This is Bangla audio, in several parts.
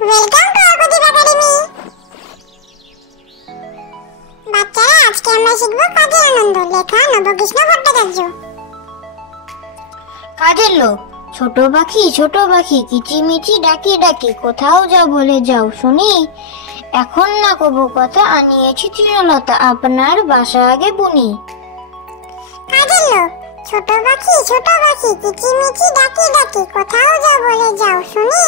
Welcome to ArkoDeep Academy। বাচ্চারা, আজকে আমরা শিখব কাজের আনন্দ, লেখা নবকৃষ্ণ ভট্টাচার্য। কাজের লোক। ছোট পাখি কিচিমিচি ডাকি ডাকি, কোথাও যাও বলে যাও শুনি। এখন না কবু কথা, আনিয়েছি তৃণলতা, আপনার বাসা আগে বুনি। কাজের লোক। ছোট পাখি কিচিমিচি ডাকি ডাকি, কোথাও যাও বলে যাও শুনি।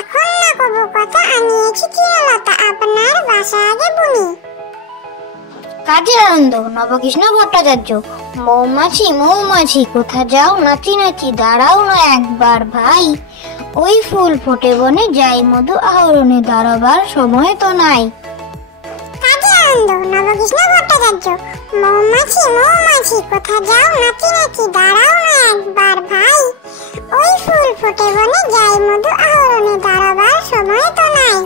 এখন না কবু কথা, আনিয়েছি তৃণলতা, আপনার বাসা আগে বুনি। কাজের আনন্দ, নবকৃষ্ণ ভট্টাচার্য। মৌমাছি কোথা যাও নাচি নাচি, দাঁড়াও না একবার ভাই। ওই ফুল ফোটে বনে, যাই মধু আহরণে, দাঁড়াবার সময় তো নাই। কাজের আনন্দ, নবকৃষ্ণ ভট্টাচার্য। মৌমাছি কোথা যাও নাচি নাচি, দাঁড়াও না একবার ভাই। ওই ফুল ফোটে বনে, যাই মধু আহরণে, দাঁড়াবার সময় তো নাই।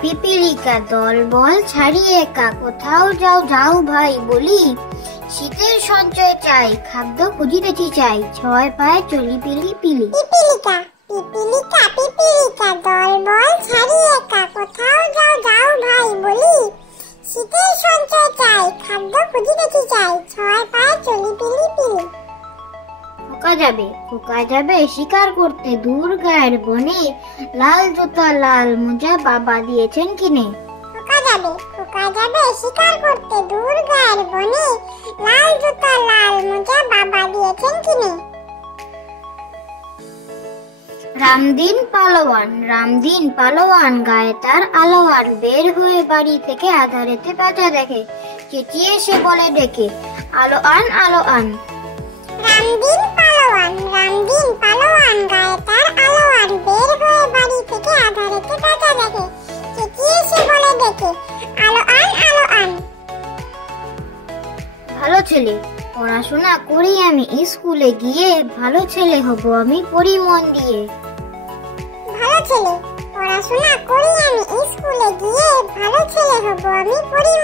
পিপিলিকা দল বল ছাড়িয়ে একা, কোথাও যাও ভাই বলি। শীতের সঞ্চয় চাই, খাদ্য খুঁজিতেছি চাই, ছয় পায়ে চলি পিলি। পিপিলিকা দল বল ছাড়িয়ে একা, কোথাও যাও ভাই বলি। শীতের সঞ্চয় চাই, খাদ্য খুঁজিতেছি চাই, ছয় পায়ে চলি পিলি। খোকা যাবে শিকার করতে দূর গায়ের বনে, লাল জুতা লাল মোজা বাবা দিয়েছেন কিনে। খোকা যাবে শিকার করতে দূর গায়ের বনে, লাল জুতা লাল মোজা বাবা দিয়েছেন কিনে। রামদিন পালোয়ান গায়ে তার আলোয়ান, বের হয়ে বাড়ি থেকে আধারেতে পেঁচা দেখে, চেঁচিয়ে সে বলে ডেকে, আলো আন। রামদিন পালোয়ান গায়ে তার আলোয়ান, বের হয়ে বাড়ি থেকে আধারেতে পেঁচা দেখে, চেঁচিয়ে সে বলে ডেকে, আলো আন। ভালো ছেলে, পড়াশোনা করি আমি স্কুলে গিয়ে, ভালো ছেলে হব আমি পড়ি মন দিয়ে। ভালো ছেলে, পড়াশোনা করি আমি স্কুলে গিয়ে, ভালো ছেলে হব আমি পড়ি